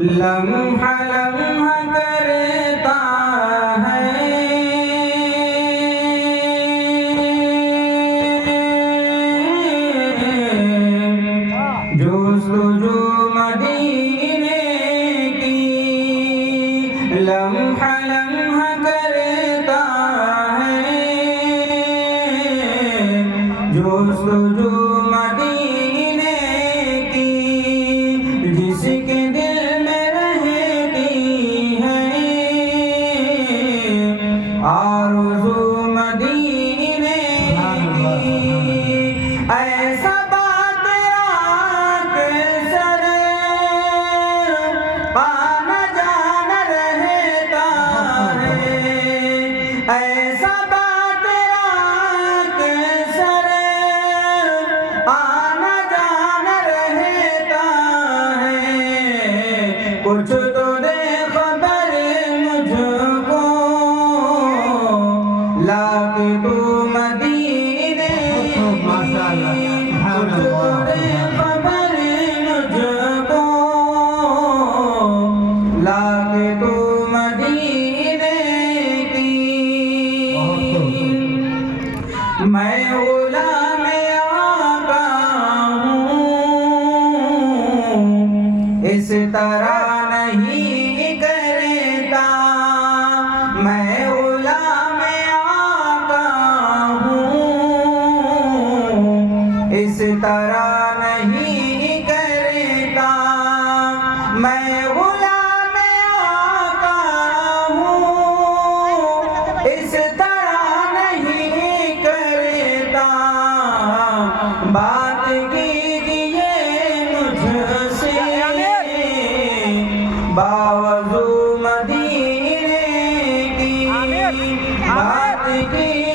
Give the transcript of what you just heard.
لمحہ لمحہ کرتا ہے جستجو مدینے کی، لمحہ لمحہ کرتا ہے جستجو مدینے کی، جس کے دل میں رہتی ہے آرزو مدینے کی۔ ایسا بات آنکھ سر آنا جانا رہتا ہے، ایسا بات آنکھ سر آنا جانا رہتا ہے، کچھ تو دے خبر مجھ کو لا کے تو مدینے کی، کچھ تو دے خبر مجھ کو لا کے تو مدینے کی۔ میں غلام آقا ہوں، اس طرح نہیں کرتا، میں غلام آقا ہوں، اس طرح نہیں کرتا، میں غلام آقا ہوں، اس طرح نہیں کرتا، بات کیجئے مجھ سے باوضو مدینے کی، بات کیجئے